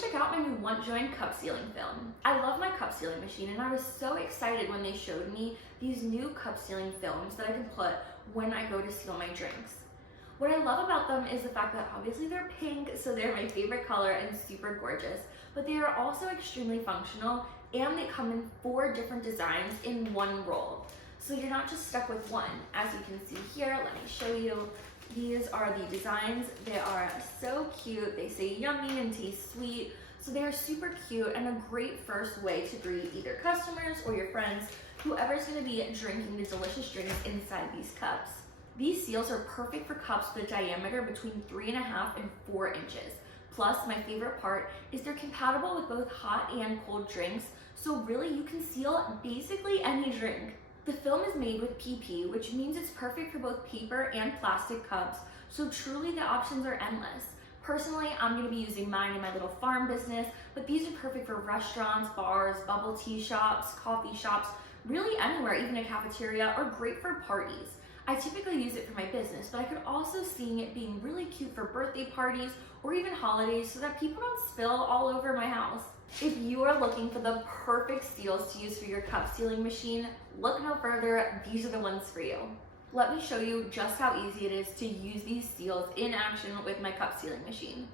check out my new WantJoin cup sealing film. I love my cup sealing machine and I was so excited when they showed me these new cup sealing films that I can put when I go to seal my drinks. What I love about them is the fact that obviously they're pink, so they're my favorite color and super gorgeous, but they are also extremely functional and they come in 4 different designs in one roll. So you're not just stuck with one. As you can see here, let me show you. These are the designs. They are so cute. They say yummy and taste sweet. So they are super cute and a great first way to greet either customers or your friends, whoever's gonna be drinking the delicious drinks inside these cups. These seals are perfect for cups with a diameter between 3.5 and 4 inches. Plus, my favorite part is they're compatible with both hot and cold drinks, so really you can seal basically any drink. The film is made with PP, which means it's perfect for both paper and plastic cups, so truly the options are endless. Personally, I'm gonna be using mine in my little farm business, but these are perfect for restaurants, bars, bubble tea shops, coffee shops, really anywhere, even a cafeteria, or great for parties. I typically use it for my business, but I could also see it being really cute for birthday parties or even holidays so that people don't spill all over my house. If you are looking for the perfect seals to use for your cup sealing machine, look no further, these are the ones for you. Let me show you just how easy it is to use these seals in action with my cup sealing machine.